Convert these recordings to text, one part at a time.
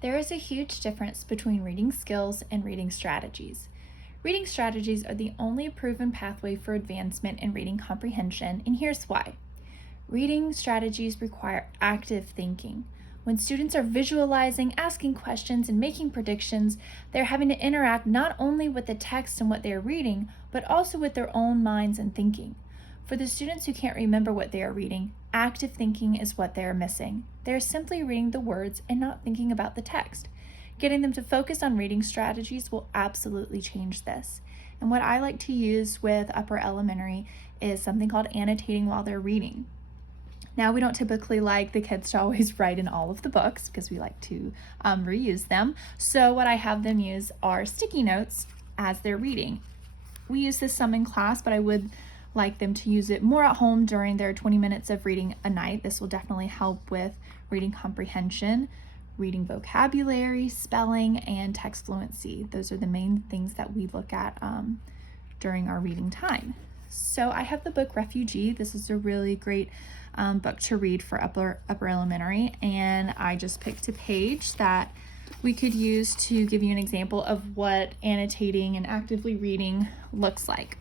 There is a huge difference between reading skills and reading strategies. Reading strategies are the only proven pathway for advancement in reading comprehension, and here's why. Reading strategies require active thinking. When students are visualizing, asking questions, and making predictions, they're having to interact not only with the text and what they're reading, but also with their own minds and thinking. For the students who can't remember what they are reading, active thinking is what they are missing. They are simply reading the words and not thinking about the text. Getting them to focus on reading strategies will absolutely change this. And what I like to use with upper elementary is something called annotating while they're reading. Now, we don't typically like the kids to always write in all of the books because we like to reuse them. So what I have them use are sticky notes as they're reading. We use this some in class, but I would like them to use it more at home during their 20 minutes of reading a night. This will definitely help with reading comprehension, reading vocabulary, spelling, and text fluency. Those are the main things that we look at during our reading time. So I have the book Refugee. This is a really great book to read for upper elementary, and I just picked a page that we could use to give you an example of what annotating and actively reading looks like.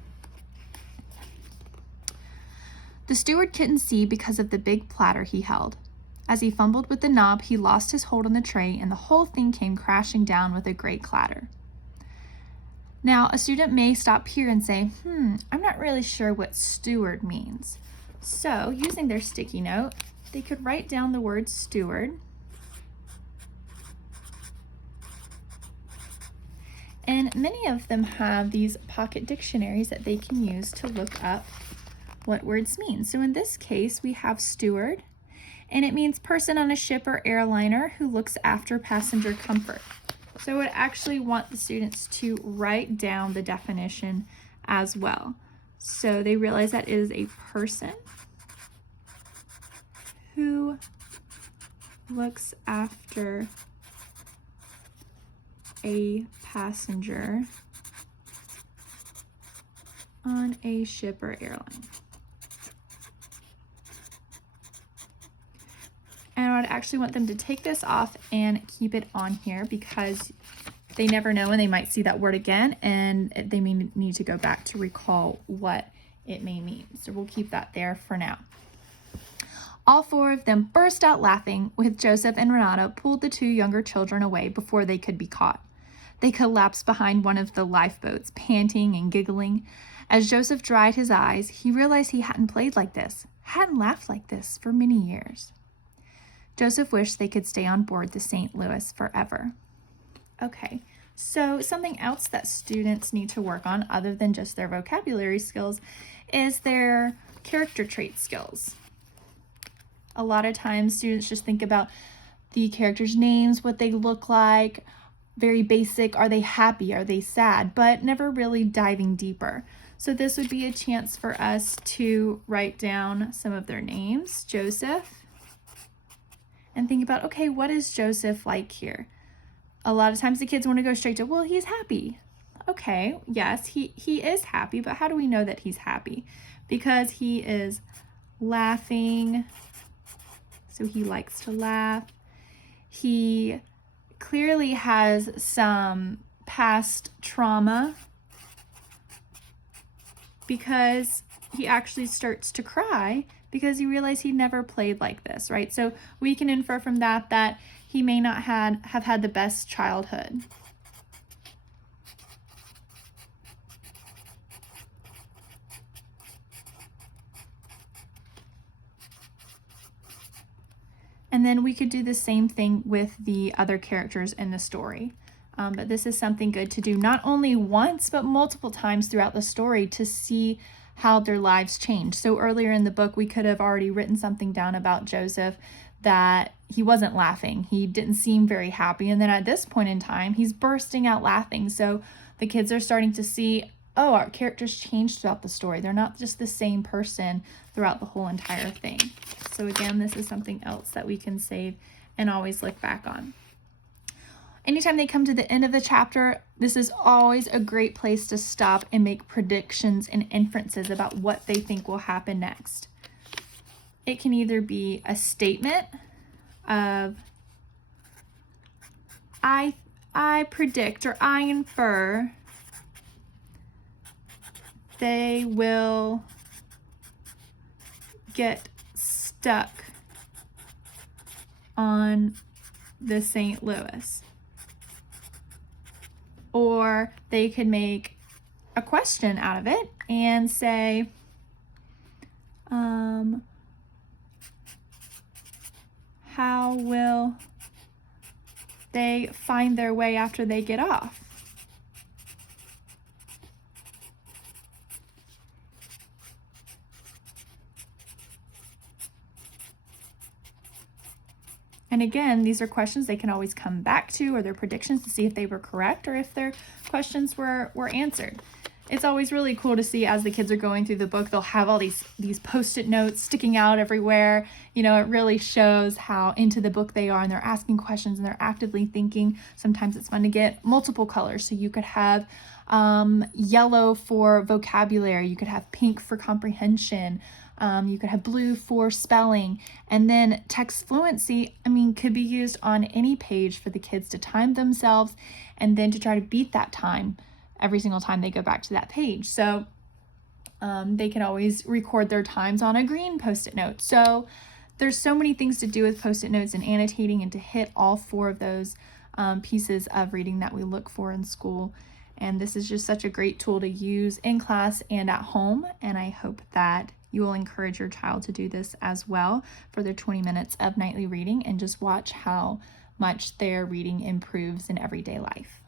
The steward couldn't see because of the big platter he held. As he fumbled with the knob, he lost his hold on the tray, and the whole thing came crashing down with a great clatter. Now, a student may stop here and say, I'm not really sure what steward means. So, using their sticky note, they could write down the word steward. And many of them have these pocket dictionaries that they can use to look up what words mean. So in this case, we have steward, and it means person on a ship or airliner who looks after passenger comfort. So I would actually want the students to write down the definition as well. So they realize that it is a person who looks after a passenger on a ship or airline. And I would actually want them to take this off and keep it on here because they never know when they might see that word again and they may need to go back to recall what it may mean. So we'll keep that there for now. All four of them burst out laughing with Joseph and Renata pulled the two younger children away before they could be caught. They collapsed behind one of the lifeboats, panting and giggling. As Joseph dried his eyes, he realized he hadn't played like this, hadn't laughed like this for many years. Joseph wished they could stay on board the St. Louis forever. Okay, so something else that students need to work on other than just their vocabulary skills is their character trait skills. A lot of times students just think about the characters' names, what they look like, very basic, are they happy, are they sad, but never really diving deeper. So this would be a chance for us to write down some of their names, Joseph, and think about, okay, what is Joseph like here? A lot of times the kids want to go straight to, well, he's happy. Okay, yes, he is happy, but how do we know that he's happy? Because he is laughing, so he likes to laugh. He clearly has some past trauma because he actually starts to cry because he realized he never played like this, right? So we can infer from that he may not have had the best childhood. And then we could do the same thing with the other characters in the story. But this is something good to do not only once, but multiple times throughout the story to see how their lives change. So earlier in the book, we could have already written something down about Joseph that he wasn't laughing. He didn't seem very happy. And then at this point in time, he's bursting out laughing. So the kids are starting to see, oh, our characters changed throughout the story. They're not just the same person throughout the whole entire thing. So again, this is something else that we can save and always look back on. Anytime they come to the end of the chapter, this is always a great place to stop and make predictions and inferences about what they think will happen next. It can either be a statement of I predict or I infer they will get stuck on the St. Louis. Or they could make a question out of it and say, how will they find their way after they get off? And again, these are questions they can always come back to, or their predictions, to see if they were correct or if their questions were answered. It's always really cool to see as the kids are going through the book, they'll have all these Post-it notes sticking out everywhere. You know, it really shows how into the book they are, and they're asking questions and they're actively thinking. Sometimes it's fun to get multiple colors. So you could have yellow for vocabulary, you could have pink for comprehension, you could have blue for spelling, and then text fluency, could be used on any page for the kids to time themselves and then to try to beat that time every single time they go back to that page. So they can always record their times on a green Post-it note. So there's so many things to do with Post-it notes and annotating, and to hit all 4 of those pieces of reading that we look for in school. And this is just such a great tool to use in class and at home. And I hope that you will encourage your child to do this as well for their 20 minutes of nightly reading, and just watch how much their reading improves in everyday life.